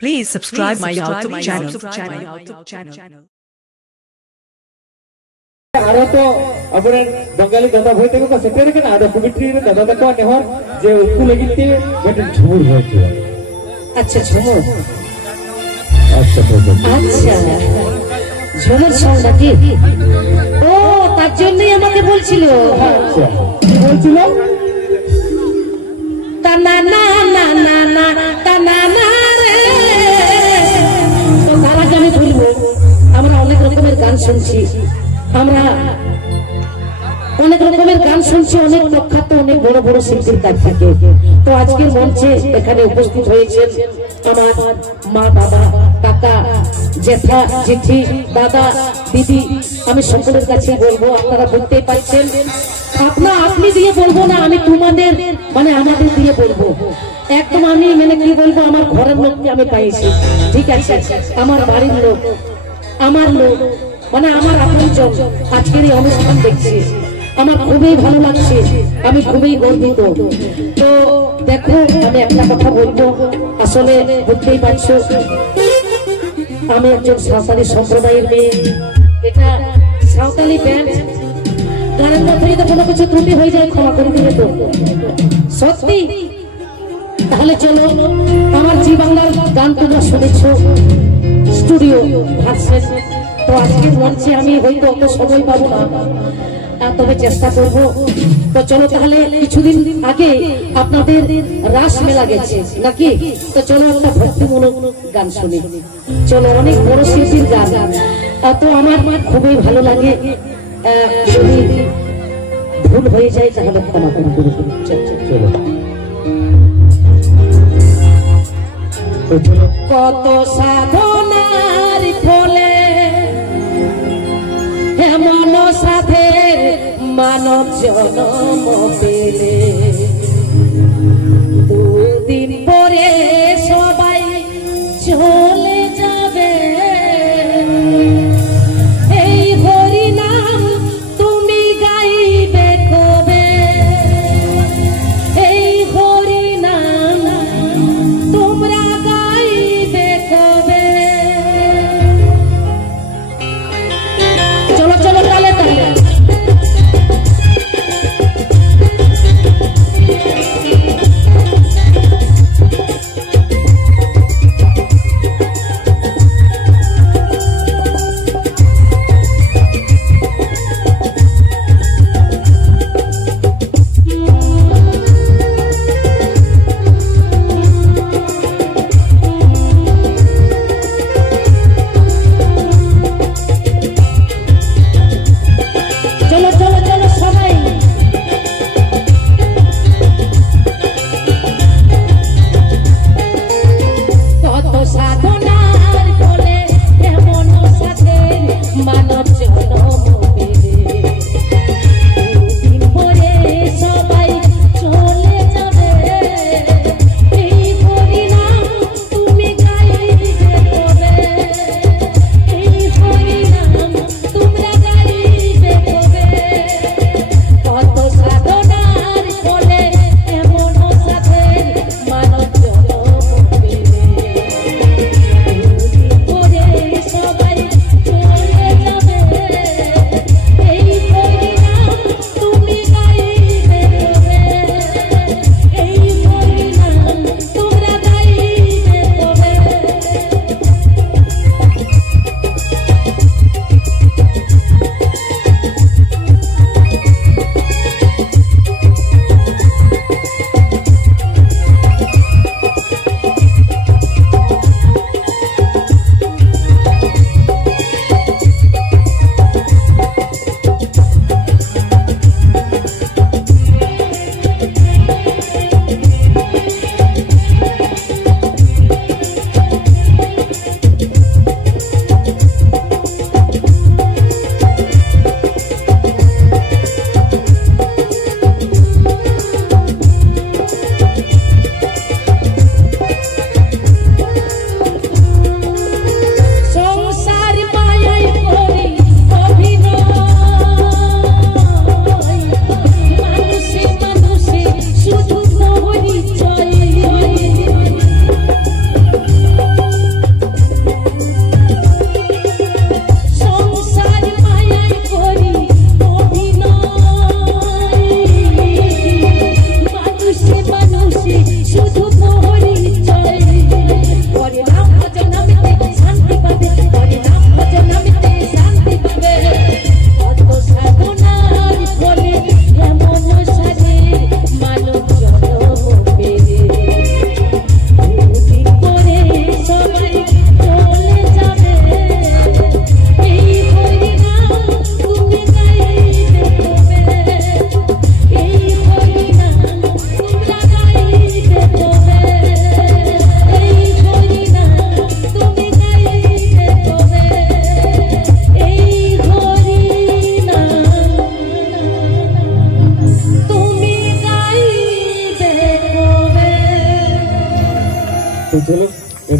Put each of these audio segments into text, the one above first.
Please subscribe my YouTube channel. आरो तो अपने बंगाली दादा भाई तेरे को सेटेर के ना आरो कमिटी रे दादा तक ने हो जे उनको लगिते बट झूर हो छ अच्छा झूमर अच्छा झूमर সঙ্গ নাকি ও তার জন্যই আমাকে বলছিল আচ্ছা কি বলছিল তা না না না না না তা না না রে তো তারা জানি বলবো আমরা অনেক রকমের গান শুনছি আমরা অনেক রকমের গান শুনছি অনেক প্রখ্যাত অনেক বড় বড় শিল্পীর কাছ থেকে তো আজকের মঞ্চে এখানে উপস্থিত হয়েছেন আমার মা বাবা কাকা জেঠা জেঠি দাদা দিদি আমি সকলের কাছে বলবো আপনারা বুঝতেই পারছেন আপনি দিয়ে বলবো না আমি তোমাদের মানে আমাদের দিয়ে বলবো একদম আমি মানে কি বলবো আমার ঘরের লোককে আমি পাইছি ঠিক আছে আমার বাড়ির লোক আমার লোক মানে আমার আপনজন আজকের এই অনুষ্ঠান দেখছি আমার খুবই ভালো লাগছে আমি খুবই গর্বিত তো দেখো আমি একটা কথা বলবো আসলে বুঝতেই পারছো আমি একজন সাঁওতালি সম্প্রদায়ের মেয়ে এটা সাঁওতালি ব্যান্ড গানের মধ্যে যদি কোনো কিছু ত্রুটি হয়ে যায় ক্ষমা করে দিলে তো সত্যি তাহলে চলো আমার জি বাংলার গান তোমরা শুনেছ স্টুডিও ভার্সন তো আজকের মঞ্চে আমি হয়তো অত সময় পাবো না তবে চেষ্টা করবো তো চলো তাহলে কিছুদিন আগে আপনাদের রাস মেলা গেছে নাকি তো চলো একটা ভক্তিমূলক গান শুনি চলো অনেক বড় শিল্পীর গান তো আমার খুবই ভালো লাগে যদি ভুল হয়ে যায় তাহলে ক্ষমা করে দেবেন চলো কত সাধনার ফলে এমন সাধের মানব জন্ম পেলে দুদিন পরে সবাই চলে যাবে এই হরি নাম তুমি গাইবে কবে এই হরি নাম তোমরা গাইবে কবে চলো চলো তালে তালে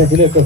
ছিল একটা